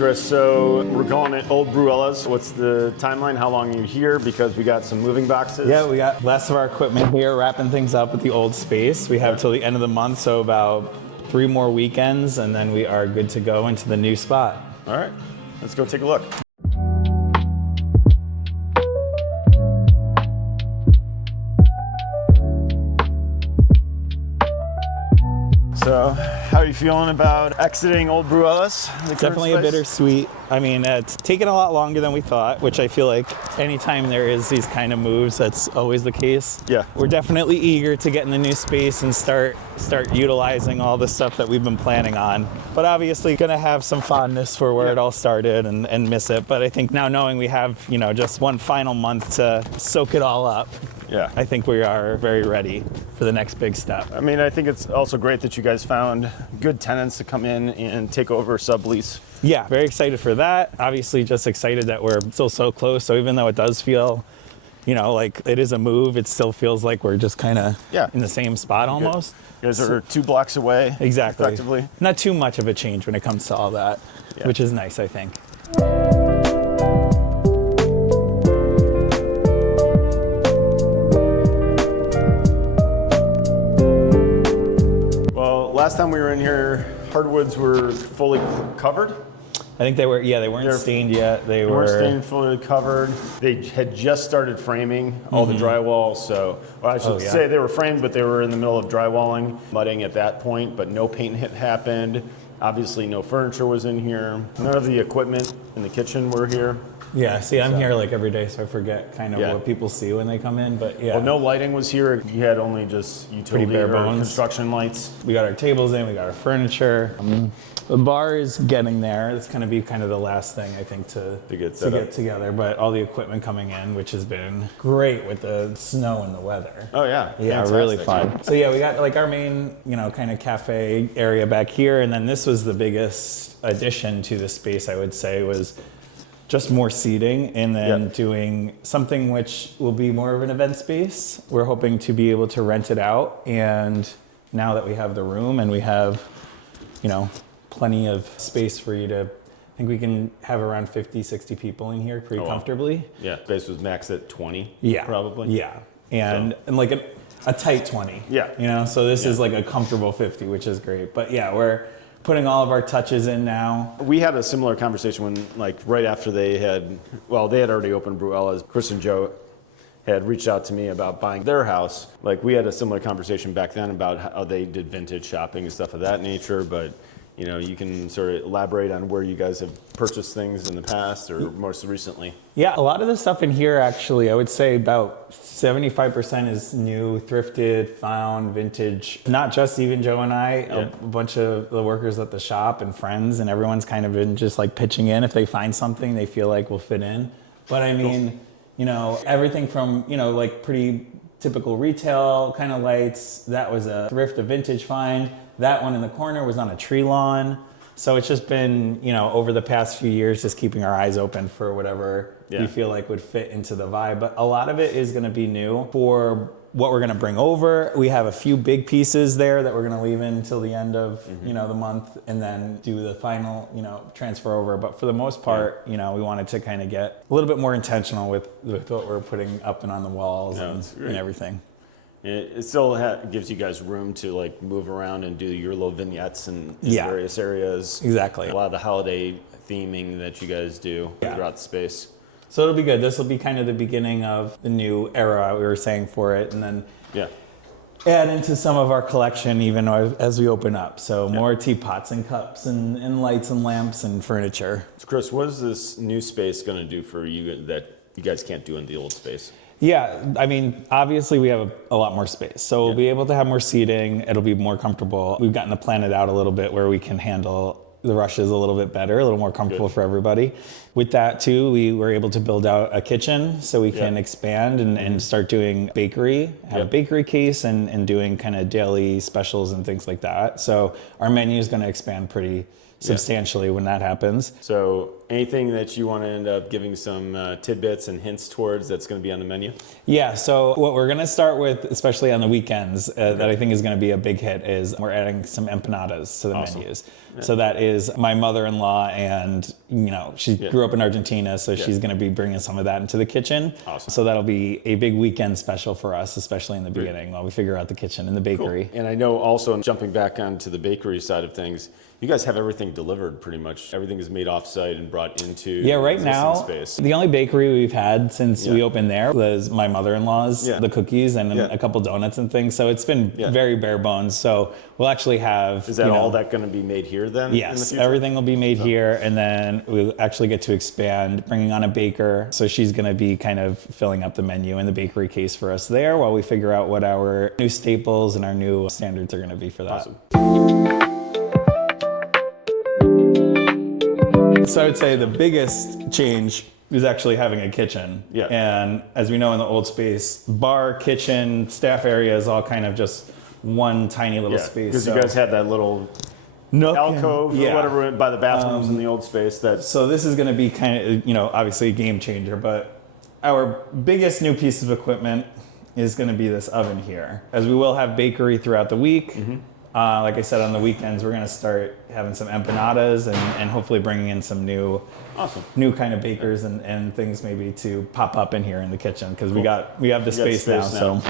Chris, so we're calling it Old Brewella's. What's the timeline? How long are you here? Because we got some moving boxes. Yeah, we got less of our equipment here, wrapping things up at the old space. We have till the end of the month, so about 3 more weekends, and then we are good to go into the new spot. All right, let's go take a look. So, how are you feeling about exiting Old Brewella's? Definitely a bittersweet. I mean, it's taken a lot longer than we thought, which I feel like anytime there is these kind of moves, that's always the case. Yeah. We're definitely eager to get in the new space and start utilizing all the stuff that we've been planning on. But obviously gonna have some fondness for where it all started and miss it. But I think now knowing we have, just one final month to soak it all up, Yeah. I think we are very ready for the next big step. I mean, I think it's also great that you guys found good tenants to come in and take over sublease. Yeah, very excited for that. Obviously just excited that we're still so close. So even though it does feel, like it is a move, it still feels like we're just kind of in the same spot almost. You guys are 2 blocks away. Exactly. Effectively. Not too much of a change when it comes to all that, which is nice, I think. Well, last time we were in here, hardwoods were fully covered. I think they weren't stained yet. They weren't stained, fully covered. They had just started framing all the drywall, so I should say they were framed, but they were in the middle of drywalling, mudding at that point, but no paint had happened. Obviously, no furniture was in here. None of the equipment in the kitchen were here. Yeah, see, I'm here like every day, so I forget kind of what people see when they come in, but yeah. Well, no lighting was here. You had only just utility bare or bones. construction lights. We got our tables in, we got our furniture. The bar is getting there. It's going to be kind of the last thing, I think, to get together. But all the equipment coming in, which has been great with the snow and the weather. Oh, yeah. Yeah, Fantastic. really fun. So, yeah, we got like our main, kind of cafe area back here. And then this was the biggest addition to the space, I would say, was just more seating and then doing something which will be more of an event space. We're hoping to be able to rent it out. And now that we have the room and we have, plenty of space for you to, I think we can have around 50, 60 people in here pretty comfortably. Yeah, space was maxed at 20, probably. Yeah, and like a tight 20. Yeah. So this is like a comfortable 50, which is great. But yeah, we're putting all of our touches in now. We had a similar conversation when, right after they had already opened Brewella's. Chris and Joe had reached out to me about buying their house. We had a similar conversation back then about how they did vintage shopping and stuff of that nature, but you can sort of elaborate on where you guys have purchased things in the past or most recently. Yeah, a lot of the stuff in here, actually, I would say about 75% is new, thrifted, found, vintage. Not just even Joe and I, a bunch of the workers at the shop and friends, and everyone's kind of been just pitching in if they find something they feel like will fit in. But I mean, everything from, pretty typical retail kind of lights. That was a thrift, a vintage find. That one in the corner was on a tree lawn. So it's just been, over the past few years, just keeping our eyes open for whatever we feel like would fit into the vibe. But a lot of it is going to be new for what we're going to bring over. We have a few big pieces there that we're going to leave in until the end of, the month and then do the final, transfer over. But for the most part, we wanted to kind of get a little bit more intentional with what we're putting up and on the walls and everything. It still gives you guys room to move around and do your little vignettes in various areas. Exactly. A lot of the holiday theming that you guys do throughout the space. So it'll be good. This will be kind of the beginning of the new era, we were saying, for it, and then add into some of our collection even as we open up. So more teapots and cups and lights and lamps and furniture. So Chris, what is this new space going to do for you that you guys can't do in the old space? Yeah, I mean, obviously we have a lot more space. So we'll be able to have more seating. It'll be more comfortable. We've gotten to plan it out a little bit where we can handle the rushes a little bit better, a little more comfortable for everybody. With that too, we were able to build out a kitchen so we can expand and start doing bakery, have a bakery case and doing kind of daily specials and things like that. So our menu is going to expand pretty substantially when that happens. So anything that you want to end up giving some tidbits and hints towards that's going to be on the menu? Yeah, so what we're going to start with, especially on the weekends, that I think is going to be a big hit, is we're adding some empanadas to the menus. Yeah. So that is my mother-in-law and she grew up in Argentina, so she's going to be bringing some of that into the kitchen. Awesome. So that'll be a big weekend special for us, especially in the beginning while we figure out the kitchen and the bakery. Cool. And I know also, jumping back onto the bakery side of things, you guys have everything delivered pretty much. Everything is made off-site and brought into Right now, space. the only bakery we've had since we opened there was my mother-in-law's, the cookies and a couple donuts and things. So it's been very bare bones. So we'll actually have... Is that all that going to be made here then? Yes, in the future? Everything will be made here, and then we'll actually get to expand, bringing on a baker. So she's going to be kind of filling up the menu and the bakery case for us there while we figure out what our new staples and our new standards are going to be for that. Awesome. So I would say the biggest change is actually having a kitchen. Yeah. And as we know in the old space, bar, kitchen, staff area is all kind of just one tiny little space. Because you guys had that little alcove or whatever by the bathrooms in the old space. So this is going to be kind of, obviously a game changer, but our biggest new piece of equipment is going to be this oven here. As we will have bakery throughout the week. Like I said, on the weekends, we're going to start having some empanadas and hopefully bringing in some new kind of bakers and things maybe to pop up in here in the kitchen because we have the space now. So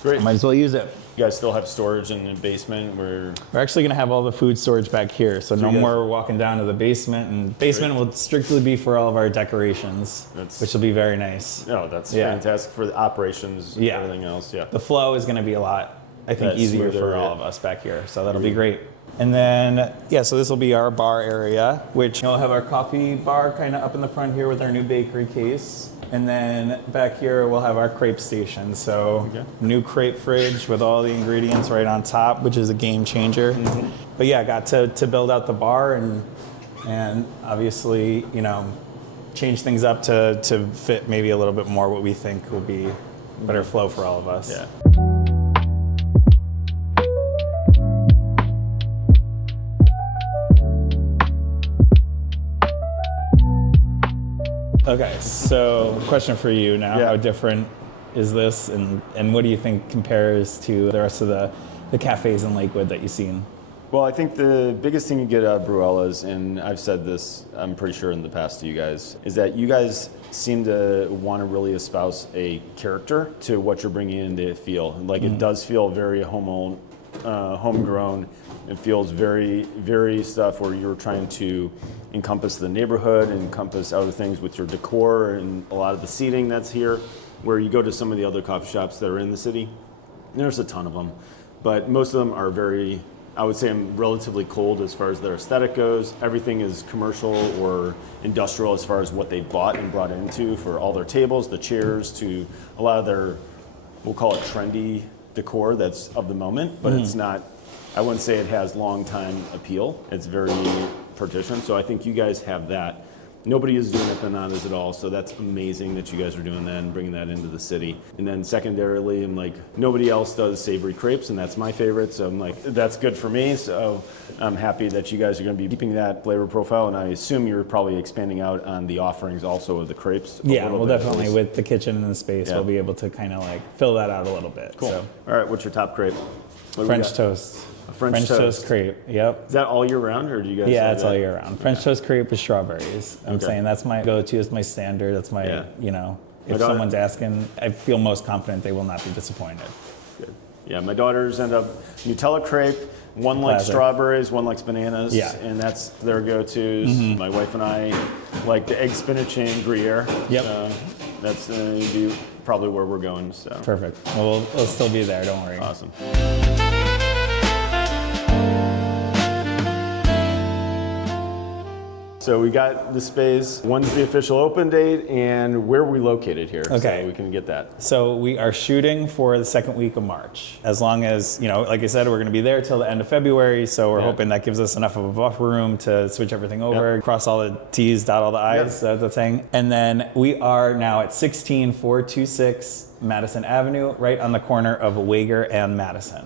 great. Might as well use it. You guys still have storage in the basement? We're actually going to have all the food storage back here. So no more walking down to the basement. And basement will strictly be for all of our decorations, which will be very nice. No, that's fantastic for the operations and everything else. Yeah. The flow is going to be a lot, I think, easier for all of us back here. So that'll be great. And then, so this will be our bar area, which we'll have our coffee bar kind of up in the front here with our new bakery case. And then back here, we'll have our crepe station. So new crepe fridge with all the ingredients right on top, which is a game changer. But I got to build out the bar and obviously, change things up to fit maybe a little bit more what we think will be better flow for all of us. Yeah. Okay, so question for you now. How different is this and what do you think compares to the rest of the cafes in Lakewood that you've seen? Well, I think the biggest thing you get out of Brewella's, and I've said this, I'm pretty sure in the past to you guys, is that you guys seem to want to really espouse a character to what you're bringing in to feel. Like it does feel very homegrown. It feels very, very stuff where you're trying to encompass the neighborhood, encompass other things with your decor and a lot of the seating that's here. Where you go to some of the other coffee shops that are in the city, there's a ton of them, but most of them are very, I would say, I'm relatively cold as far as their aesthetic goes. Everything is commercial or industrial as far as what they bought and brought into for all their tables, the chairs, to a lot of their, we'll call it trendy decor that's of the moment, but it's not, I wouldn't say it has long time appeal. It's very partitioned. So I think you guys have that. Nobody is doing it, bananas at all. So that's amazing that you guys are doing that and bringing that into the city. And then secondarily, I'm like, nobody else does savory crepes, and that's my favorite. So I'm like, that's good for me. So I'm happy that you guys are going to be keeping that flavor profile. And I assume you're probably expanding out on the offerings also of the crepes. We'll definitely, with the kitchen and the space, we'll be able to kind of like fill that out a little bit. Cool. So. All right, what's your top crepe? French toast. French toast crepe. Yep. Is that all year round, or do you guys? Yeah, it's all year round. French toast crepe with strawberries. I'm saying that's my go-to. It's my standard. That's my, if someone's asking, I feel most confident they will not be disappointed. Good. Yeah, my daughters end up Nutella crepe. One likes strawberries, one likes bananas, and that's their go-tos. My wife and I like the egg, spinach, and Gruyere. Yep. That's be probably where we're going. So perfect. Well, we'll still be there. Don't worry. Awesome. So we got the space. When's the official open date, and where are we located here? Okay. So we can get that. So we are shooting for the second week of March. As long as, like I said, we're going to be there till the end of February. So we're hoping that gives us enough of a buffer room to switch everything over, cross all the T's, dot all the I's, that's the thing. And then we are now at 16426 Madison Avenue, right on the corner of Wager and Madison.